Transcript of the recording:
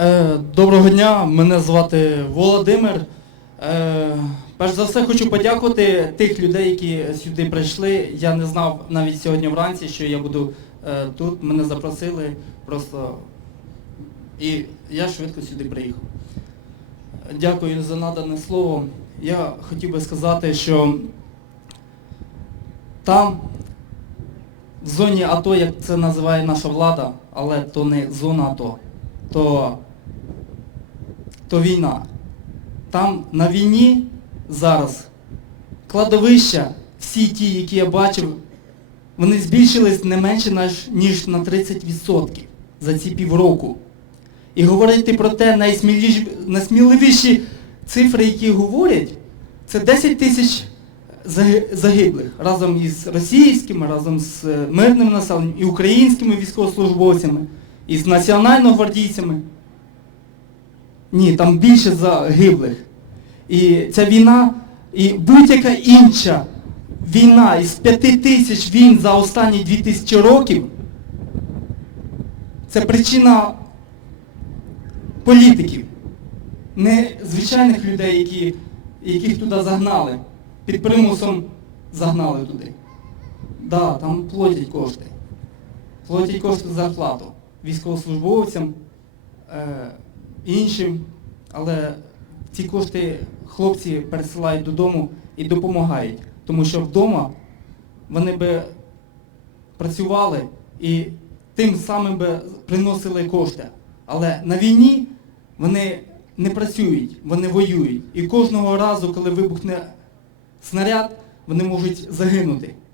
Е, Доброго дня, мене звати Володимир. Е, Перш за все хочу подякувати тих людей, які сюди прийшли. Я не знав навіть сьогодні вранці, що я буду е, тут. Мене запросили просто і я швидко сюди приїхав. Дякую за надане слово. Я хотів би сказати, що там, в зоні АТО, як це називає наша влада, але то не зона АТО, то, то війна. Там на війні зараз кладовища, всі ті, які я бачив, вони збільшились не менше ніж на 30% за ці півроку. І говорити про те найсміливіші цифри, які говорять, це 10 тисяч загиблих разом із російськими, разом з е, мирним населенням, і українськими військовослужбовцями, і з національно-гвардійцями. Ні, там більше загиблих. І ця війна, і будь-яка інша війна із п'яти тисяч війн за останні дві тисячі років, це причина політиків, не звичайних людей, які, яких туди загнали, під примусом загнали туди. Да, там платять кошти. Платять кошти зарплату військовослужбовцям, е, іншим, але ці кошти хлопці пересилають додому і допомагають. Тому що вдома вони би працювали і тим самим би приносили кошти. Але на війні вони не працюють, вони воюють. І кожного разу, коли вибухне снаряд, вони можуть загинути.